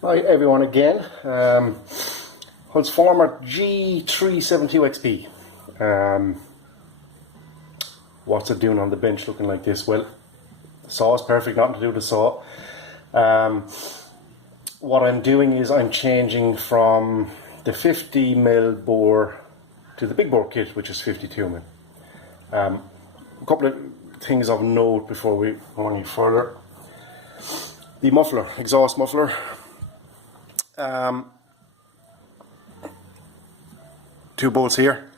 Hi everyone again. Holzfforma G372xp. What's it doing on the bench looking like this? Well, the saw is perfect, nothing to do with the saw. What I'm doing is I'm changing from the 50mm bore to the big bore kit, which is 52mm. A couple of things of note before we go any further. The muffler, exhaust muffler. Two bolts here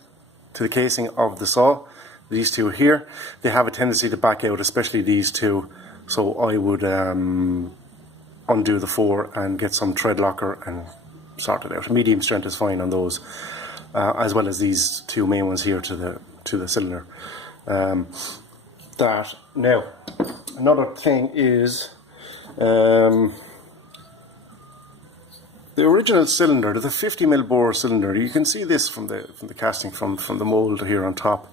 to the casing of the saw. These two here, they have a tendency to back out, especially these two. So I would undo the four and get some thread locker and sort it out. Medium strength is fine on those, as well as these two main ones here to the cylinder. That now, another thing is. The original cylinder, the 50mm bore cylinder, you can see this from the casting from the mould here on top.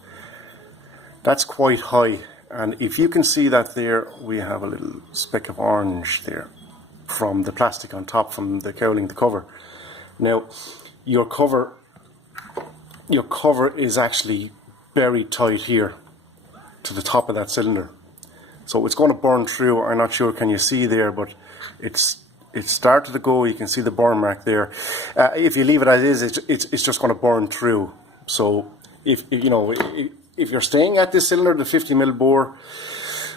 That's quite high, and if you can see that there, we have a little speck of orange there from the plastic on top, from the cowling, the cover. Now, your cover is actually buried tight here to the top of that cylinder. So it's going to burn through. I'm not sure, can you see there, but it started to go. You can see the burn mark there. If you leave it as is, it's just going to burn through. So if you're staying at this cylinder, the 50mm bore,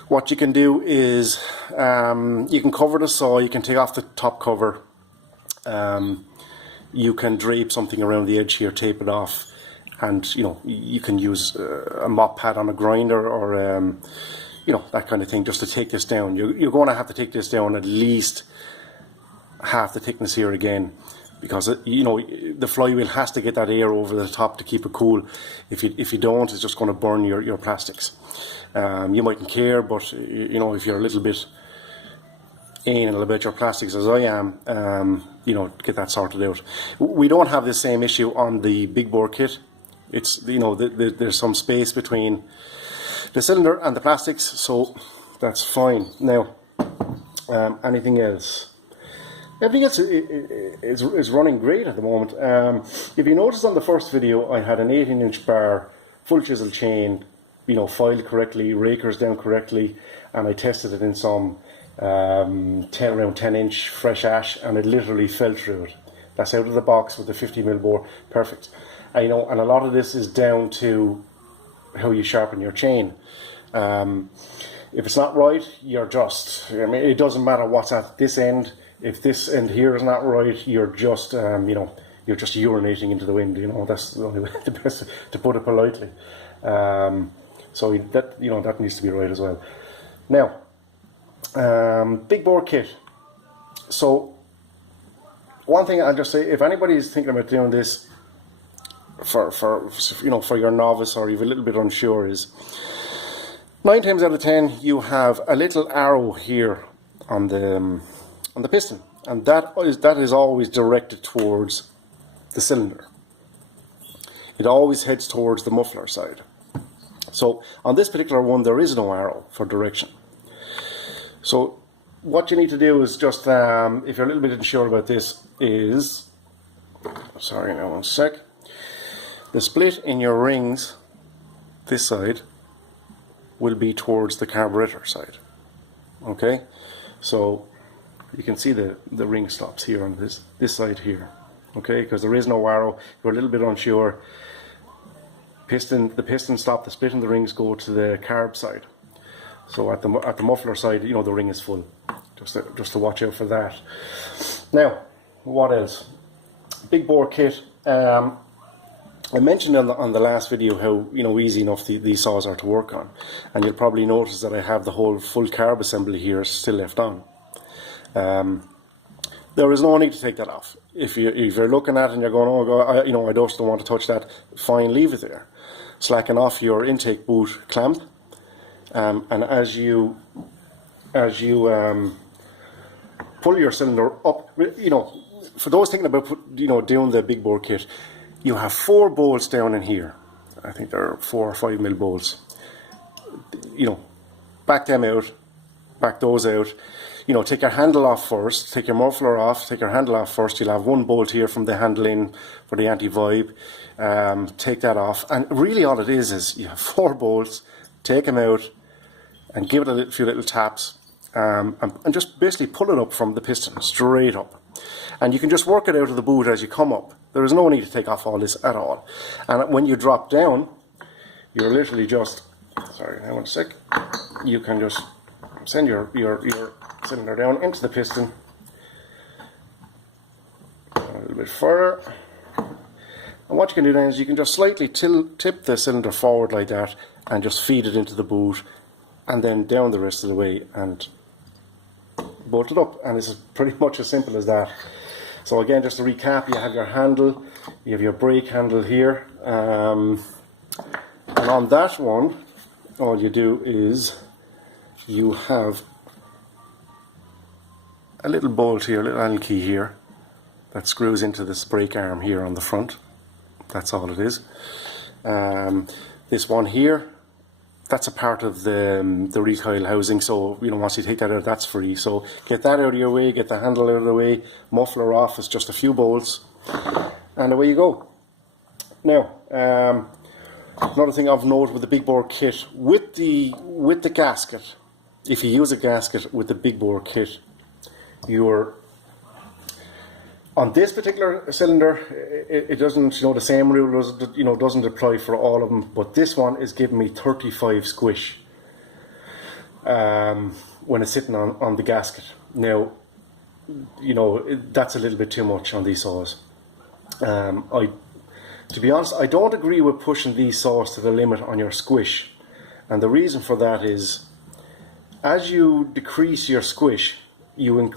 what you can do is you can cover the saw. You can take off the top cover. You can drape something around the edge here, tape it off, and you can use a mop pad on a grinder or that kind of thing, just to take this down. You're going to have to take this down at least half the thickness here again, because the flywheel has to get that air over the top to keep it cool. If you don't, it's just going to burn your plastics. You mightn't care, but if you're a little bit anal about your plastics, as I am, get that sorted out. We don't have the same issue on the big bore kit. It's there's some space between the cylinder and the plastics, so that's fine. Now, anything else? Everything else is running great at the moment. If you notice on the first video, I had an 18-inch bar, full chisel chain, filed correctly, rakers down correctly, and I tested it in some around 10-inch fresh ash, and it literally fell through it. That's out of the box with the 50mm bore, perfect. And a lot of this is down to how you sharpen your chain. If it's not right, you're just, it doesn't matter what's at this end. If this end here is not right, you're just, you're just urinating into the wind. That's the only way, the best to put it politely. So that needs to be right as well. Now, big bore kit. So, one thing I'll just say, if anybody's thinking about doing this for your novice, or you're a little bit unsure, is 9 times out of 10 you have a little arrow here on the piston, and that is always directed towards the cylinder. It always heads towards the muffler side. So on this particular one, there is no arrow for direction. So what you need to do is just, if you're a little bit unsure about this, is, sorry now, one sec. The split in your rings, this side, will be towards the carburetor side. Okay, so you can see the ring stops here on this side here. Okay, because there is no arrow. You're a little bit unsure. The piston stop, the split in the rings go to the carb side. So at the muffler side, the ring is full. Just to watch out for that. Now, what else? Big bore kit. I mentioned on the last video how easy enough these saws are to work on, and you'll probably notice that I have the whole full carb assembly here still left on. There is no need to take that off. If you're looking at it and you're going, oh God, I just don't want to touch that, fine, leave it there. Slacken off your intake boot clamp, and as you pull your cylinder up, for those thinking about doing the big bore kit, you have 4 bolts down in here. I think there are 4 or 5mm bolts. Back them out, back those out. you know, take your handle off first, take your muffler off, take your handle off first. You'll have one bolt here from the handle in for the anti-vibe. Take that off, and really all it is you have 4 bolts. Take them out and give it a few little taps, and just basically pull it up from the piston straight up. And you can just work it out of the boot as you come up. There is no need to take off all this at all. And when you drop down, you're literally just, sorry, hang on a sec, you can just send your cylinder down into the piston a little bit further. And what you can do then is you can just slightly tip the cylinder forward like that and just feed it into the boot, and then down the rest of the way and bolt it up. And it's pretty much as simple as that. So again, just to recap, you have your handle, you have your brake handle here, and on that one, all you do is you have a little bolt here, a little Allen key here, that screws into this brake arm here on the front. That's all it is. This one here, that's a part of the recoil housing, so you know, once you take that out, that's free. So get that out of your way, get the handle out of the way, muffler off, it's just a few bolts, and away you go. Now, another thing I've noted with the big bore kit, with the gasket, if you use a gasket with the big bore kit, you're on this particular cylinder, it doesn't, you know, the same rule doesn't apply for all of them, but this one is giving me 35 squish when it's sitting on the gasket. Now, you know, that's a little bit too much on these saws. To be honest, I don't agree with pushing these saws to the limit on your squish, and the reason for that is, as you decrease your squish, you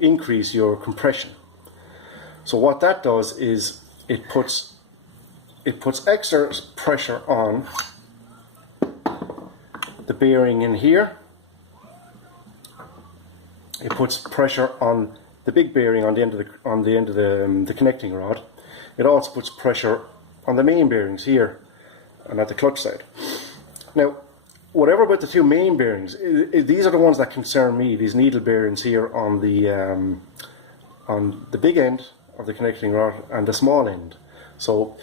increase your compression. So what that does is it puts extra pressure on the bearing in here. It puts pressure on the big bearing on the end of the connecting rod. It also puts pressure on the main bearings here and at the clutch side. Now, whatever about the 2 main bearings, these are the ones that concern me. These needle bearings here on the big end of the connecting rod and the small end. So,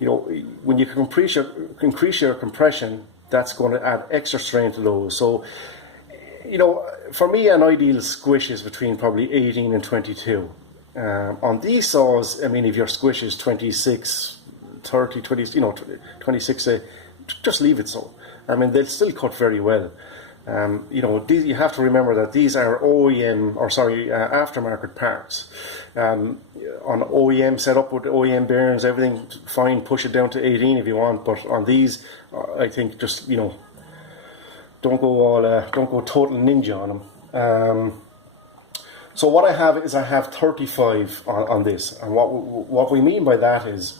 you know, when you increase your compression, that's going to add extra strain to those. So, you know, for me, an ideal squish is between probably 18 and 22. On these saws, I mean, if your squish is 26, 30, 20, you know, 26, just leave it so. I mean, they'll still cut very well. You know, you have to remember that these are aftermarket parts. On OEM setup with OEM bearings, everything fine. Push it down to 18 if you want, but on these, I think just, you know, don't go total ninja on them. So what I have is 35 on this, and what we mean by that is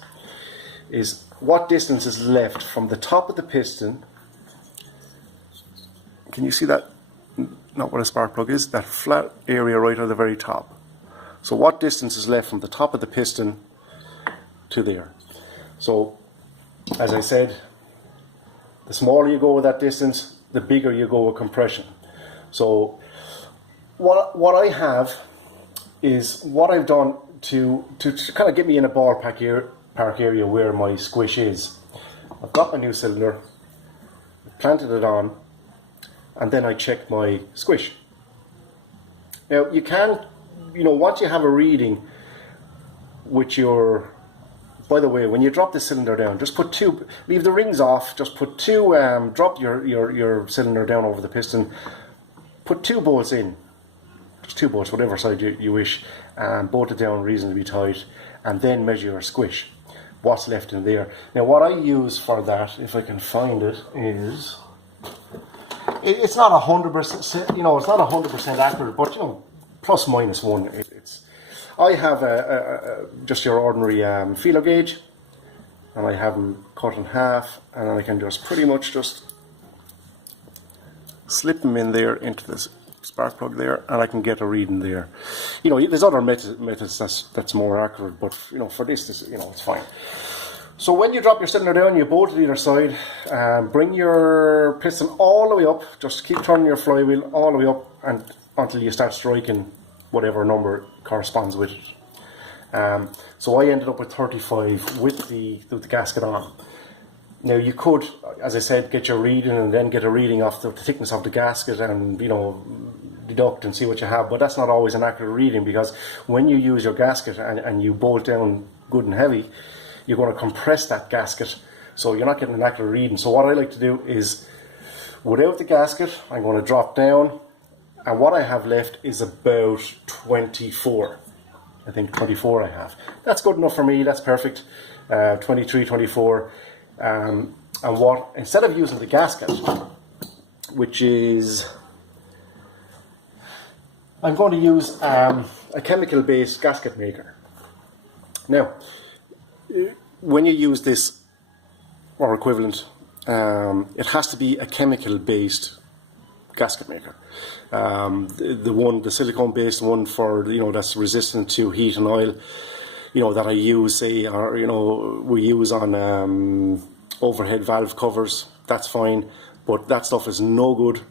what distance is left from the top of the piston. Can you see that? Not what a spark plug is, that flat area right at the very top. So what distance is left from the top of the piston to there? So, as I said, the smaller you go with that distance, the bigger you go with compression. So what I have is what I've done to kind of get me in a ballpark area where my squish is. I've got my new cylinder, planted it on, and then I check my squish. Now you can, you know, once you have a reading with your, by the way, when you drop the cylinder down, just put 2, leave the rings off, just put 2, drop your cylinder down over the piston, put 2 bolts in, just 2 bolts, whatever side you wish, and bolt it down reasonably tight, and then measure your squish, what's left in there. Now what I use for that, if I can find it, is, it's not 100%, you know, it's not 100% accurate, but you know, plus minus 1. I have just your ordinary feeler gauge, and I have them cut in half, and then I can just pretty much just slip them in there into this spark plug there, and I can get a reading there. You know, there's other methods that's more accurate, but you know, for this, you know, it's fine. So when you drop your cylinder down, you bolt to either side, bring your piston all the way up, just keep turning your flywheel all the way up, and until you start striking whatever number corresponds with it. So I ended up with 35 with the gasket on. Now you could, as I said, get your reading and then get a reading off the thickness of the gasket and, you know, deduct and see what you have, but that's not always an accurate reading, because when you use your gasket and you bolt down good and heavy, you're going to compress that gasket, so you're not getting an accurate reading. So what I like to do is, without the gasket, I'm going to drop down, and what I have left is about 24. I think 24 I have. That's good enough for me, that's perfect. 23, 24. And what, instead of using the gasket, which is, I'm going to use a chemical based gasket maker. Now, when you use this or equivalent, it has to be a chemical based gasket maker. The silicone based one for, you know, that's resistant to heat and oil, you know, that I use, say, or, you know, we use on overhead valve covers, that's fine, but that stuff is no good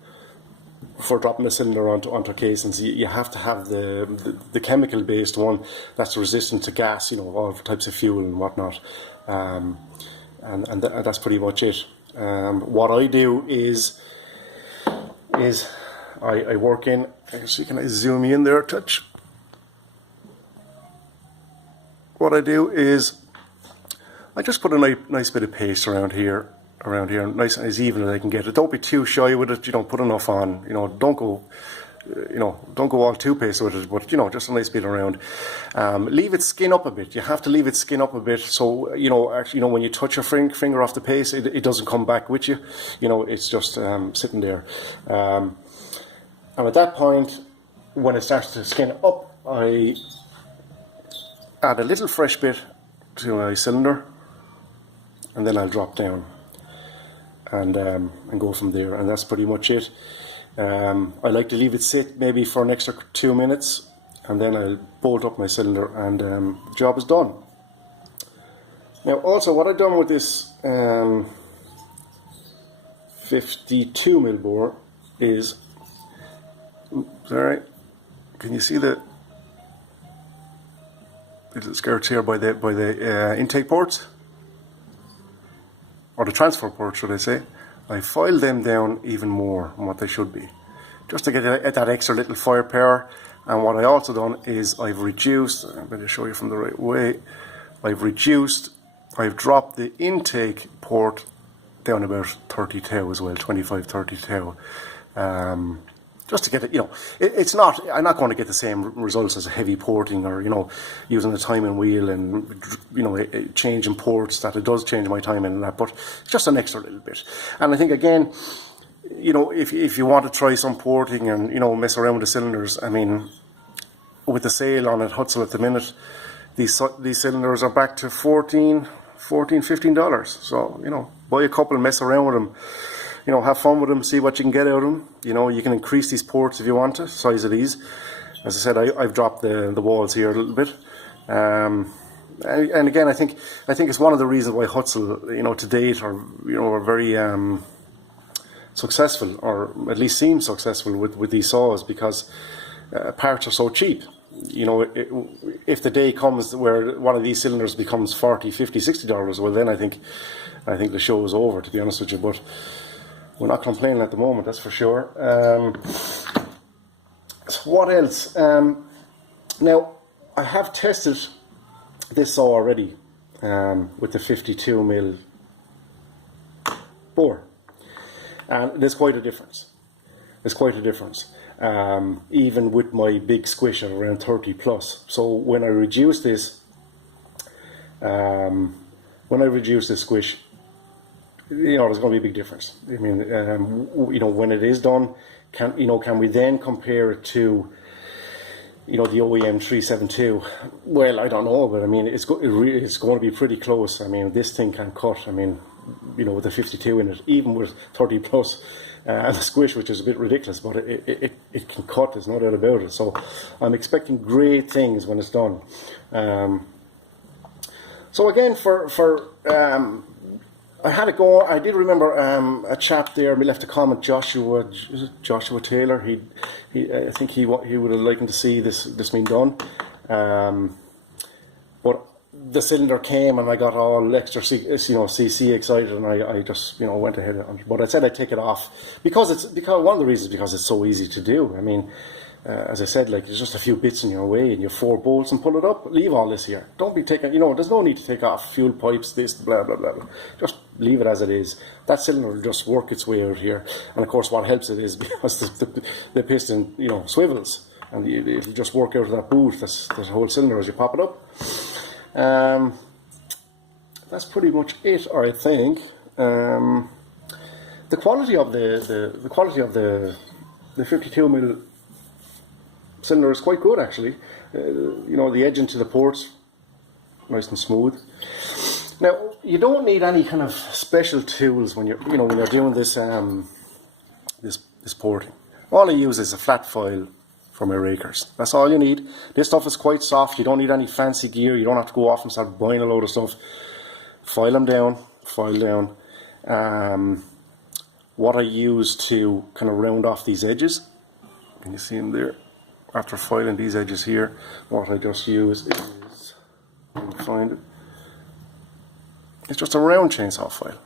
for dropping a cylinder onto casings. You have to have the chemical based one that's resistant to gas, you know, all types of fuel and whatnot, and that's pretty much it. What I do is I work in, actually, can I zoom in there a touch? What I do is I just put a nice bit of paste around here, nice and as even as I can get it. Don't be too shy with it, you know, put enough on, you know, don't go all too paste with it, but, you know, just a nice bit around. Leave it skin up a bit. You have to leave it skin up a bit, so, you know, actually, you know, when you touch your finger off the paste, it doesn't come back with you, you know, it's just sitting there. And at that point, when it starts to skin up, I add a little fresh bit to my cylinder, and then I'll drop down and go from there, and that's pretty much it. I like to leave it sit maybe for an extra 2 minutes, and then I'll bolt up my cylinder, and the job is done. Now also, what I've done with this 52mm bore is, sorry, can you see the little skirts here by the intake ports, or the transfer ports, should I say? I filed them down even more than what they should be, just to get that extra little firepower. And what I also done is I've reduced, I'm going to show you from the right way, I've dropped the intake port down about 30 thou as well, 25-30 thou. Just to get it, you know, I'm not going to get the same results as a heavy porting, or, you know, using the timing wheel and, you know, changing ports, that it does change my timing and that, but just an extra little bit. And I think, again, you know, if you want to try some porting and, you know, mess around with the cylinders, I mean, with the sale on at Huztl at the minute, these cylinders are back to $15. So, you know, buy a couple, mess around with them. You know, have fun with them, see what you can get out of them. You know, you can increase these ports if you want to, size of these. As I said, I've dropped the walls here a little bit. And again, I think it's one of the reasons why Huztl, you know, to date, are very successful, or at least seem successful with these saws, because parts are so cheap. You know, if the day comes where one of these cylinders becomes $40, $50, $60, well, then I think the show is over, to be honest with you. But we're not complaining at the moment, that's for sure. So what else? Now, I have tested this saw already with the 52mm bore, and there's quite a difference. Even with my big squish of around 30 plus. So when I reduce this, squish, you know, there's going to be a big difference. I mean, you know, when it is done, can we then compare it to, you know, the OEM 372? Well, I don't know, but I mean, it's going to be pretty close. I mean, this thing can cut. I mean, you know, with the 52 in it, even with 30 plus, and the squish, which is a bit ridiculous, but it can cut. There's no doubt about it. So I'm expecting great things when it's done. So again, I had it go. I did remember a chap there. We left a comment. Joshua Taylor. I think he would have liked to see this being done. But the cylinder came, and I got all extra CC excited, and I just went ahead. But I said I'd take it off because one of the reasons because it's so easy to do. I mean. As I said, like there's just a few bits in your way, and you have 4 bolts and pull it up. Leave all this here. Don't be taking, there's no need to take off fuel pipes, this, blah, blah, blah, blah. Just leave it as it is. That cylinder will just work its way out here. And of course, what helps it is because the piston, swivels, and it'll just work out of that boot. That's the whole cylinder as you pop it up. That's pretty much it, I think. The quality of the 52mm cylinder is quite good actually. The edge into the ports, nice and smooth. Now you don't need any kind of special tools when you're doing this this porting. All I use is a flat file for my rakers. That's all you need. This stuff is quite soft. You don't need any fancy gear. You don't have to go off and start buying a load of stuff. File them down. File down. What I use to kind of round off these edges. Can you see them there? After filing these edges here, what I just use is, find it, it's just a round chainsaw file.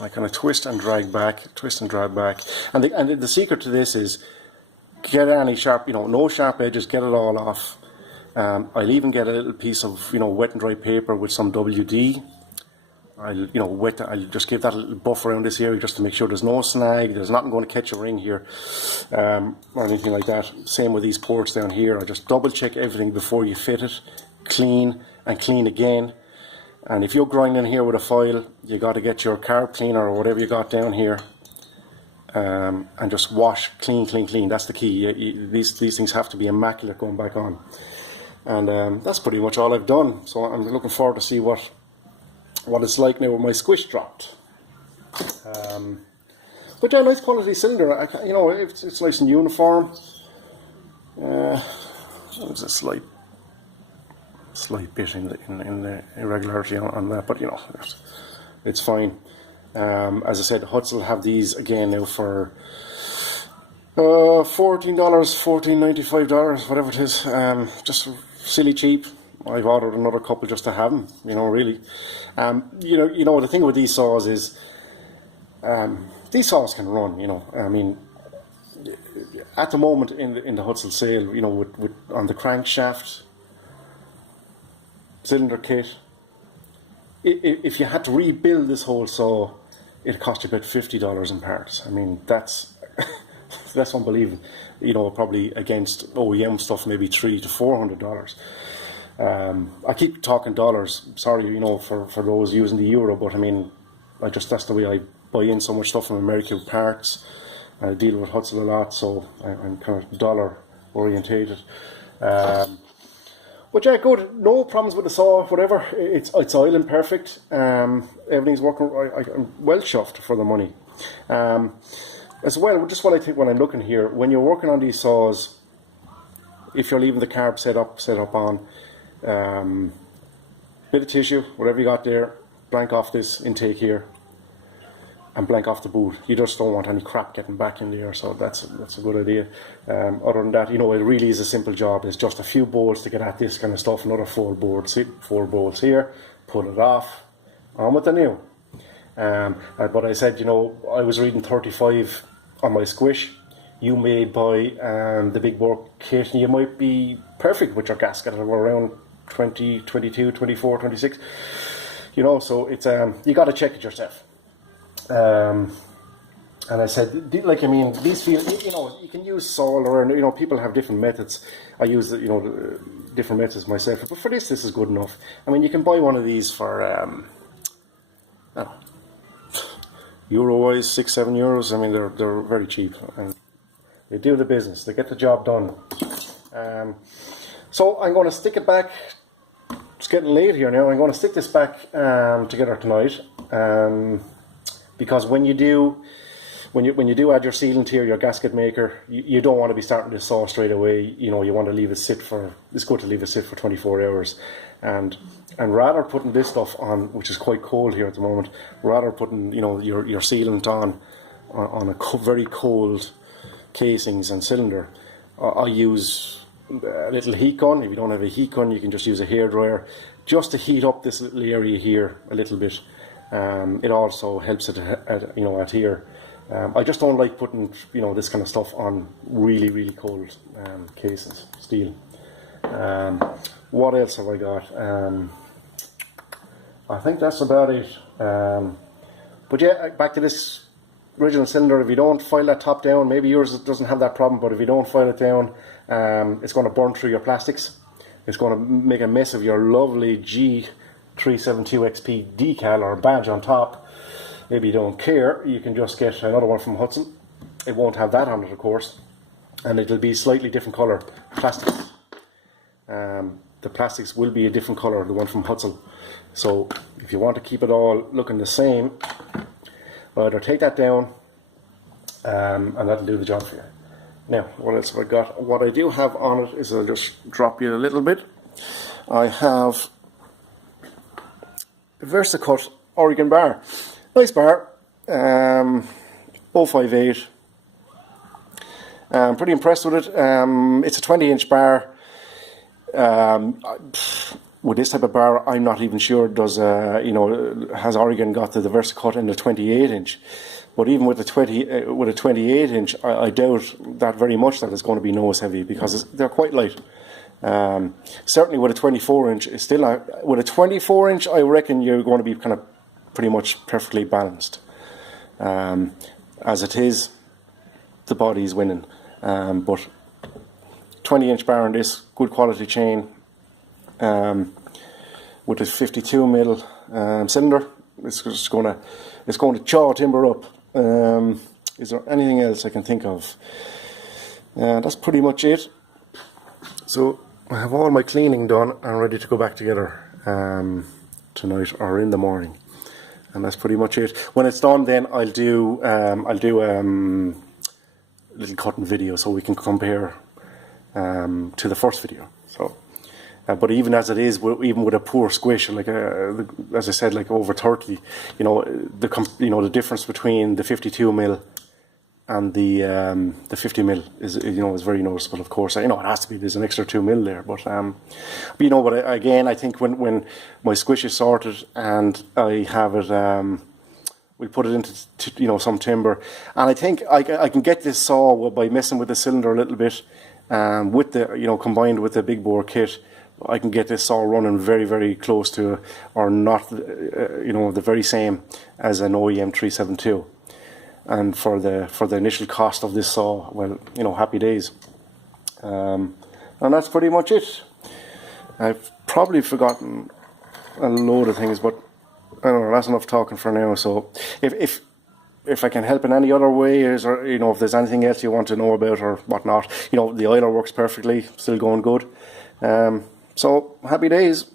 I kind of twist and drag back, and the secret to this is get any sharp, no sharp edges, get it all off. I'll even get a little piece of wet and dry paper with some WD. I'll just give that a little buff around this area just to make sure there's no snag, there's nothing going to catch a ring here, or anything like that. Same with these ports down here. I just double check everything before you fit it, clean and clean again. And if you're grinding here with a file, you got to get your carb cleaner or whatever you got down here, and just wash, clean. That's the key. These things have to be immaculate going back on. And that's pretty much all I've done. So I'm looking forward to see what it's like now with my squish dropped. But yeah, nice quality cylinder. It's nice and uniform. There's a slight bit in the irregularity on that, but it's fine. As I said, Huztl have these again now for $14, $14.95, whatever it is. Just silly cheap. I've ordered another couple just to have them, really. The thing with these saws is, these saws can run, I mean, at the moment in the Huztl sale, with on the crankshaft, cylinder kit, if you had to rebuild this whole saw, it cost you about $50 in parts. I mean, that's that's unbelievable. Probably against OEM stuff, maybe $300 to $400. I keep talking dollars, sorry, for those using the euro, but I mean, that's the way I buy in so much stuff from America with parts. I deal with Huztl a lot, so I'm kind of dollar orientated. But yeah, good, no problems with the saw, whatever, it's oiling perfect, everything's working, I'm well chuffed for the money. As well, just what I think when I'm looking here, when you're working on these saws, if you're leaving the carb set up on, bit of tissue, whatever you got there, blank off this intake here and blank off the boot. You just don't want any crap getting back in there, so that's a good idea. Other than that, it really is a simple job. It's just a few bolts to get at this kind of stuff, another 4 bolts here, pull it off, on with the new. But I said, I was reading 35 on my squish. You may buy the big bore kit and you might be perfect with your gasket at around 20, 22, 24, 26. So it's you got to check it yourself. And I said, these feel, you can use solar, and people have different methods. I use different methods myself, but for this is good enough. I mean, you can buy one of these for euro-wise, €6-7. I mean, they're very cheap, and they do the business. They get the job done. So I'm going to stick it back. It's getting late here now. I'm going to stick this back together tonight, because when when you do add your sealant here, your gasket maker, you don't want to be starting this saw straight away. You know, you want to leave it sit for. It's good to leave it sit for 24 hours, and rather putting this stuff on, which is quite cold here at the moment, rather putting, you know, your sealant on a very cold casings and cylinder. I use a little heat gun. If you don't have a heat gun, you can just use a hairdryer just to heat up this little area here a little bit. It also helps it, you know, adhere. I just don't like putting, you know, this kind of stuff on really, really cold cases, steel. What else have I got? I think that's about it. But yeah, back to this original cylinder. If you don't file that top down, maybe yours doesn't have that problem, but if you don't file it down, it's going to burn through your plastics. It's going to make a mess of your lovely G372xp decal or badge on top. Maybe you don't care, you can just get another one from Huztl. It won't have that on it, of course, and it'll be slightly different colour plastics. The plastics will be a different colour, the one from Huztl. So if you want to keep it all looking the same, either take that down and that'll do the job for you. Now, what else have I got? What I do have on it is, I'll just drop you a little bit. I have a VersaCut Oregon bar. Nice bar, 058. I'm pretty impressed with it. It's a 20-inch bar. With this type of bar, I'm not even sure does you know, has Oregon got the VersaCut in the 28-inch. But even with the 28-inch, I doubt that very much that it's going to be nose heavy, because they're quite light. Certainly with a 24-inch, it's still not, with a 24-inch, I reckon you're going to be kind of pretty much perfectly balanced. As it is, the body is winning. But 20-inch bar on this, good quality chain, with a 52mm cylinder, it's going to chaw timber up. Is there anything else I can think of? That's pretty much it. So I have all my cleaning done and ready to go back together tonight or in the morning, and that's pretty much it. When it's done, then I'll do a little cutting video so we can compare to the first video. So. But even as it is, even with a poor squish, like as I said, like over 30, you know, the difference between the 52mm and the 50mm is, you know, is very noticeable. Of course, you know, it has to be. There's an extra 2mm there, but you know, but again, I think when my squish is sorted and I have it, we put it into you know, some timber, and I think I can get this saw by messing with the cylinder a little bit, with the, you know, combined with the big bore kit. I can get this saw running very, very close to, or not, you know, the very same as an OEM 372. And for the initial cost of this saw, well, you know, happy days. And that's pretty much it. I've probably forgotten a load of things, but I don't know, that's enough talking for now. So if I can help in any other way, or, you know, if there's anything else you want to know about or whatnot, you know, the oiler works perfectly, still going good. So happy days.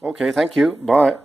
Okay, thank you. Bye.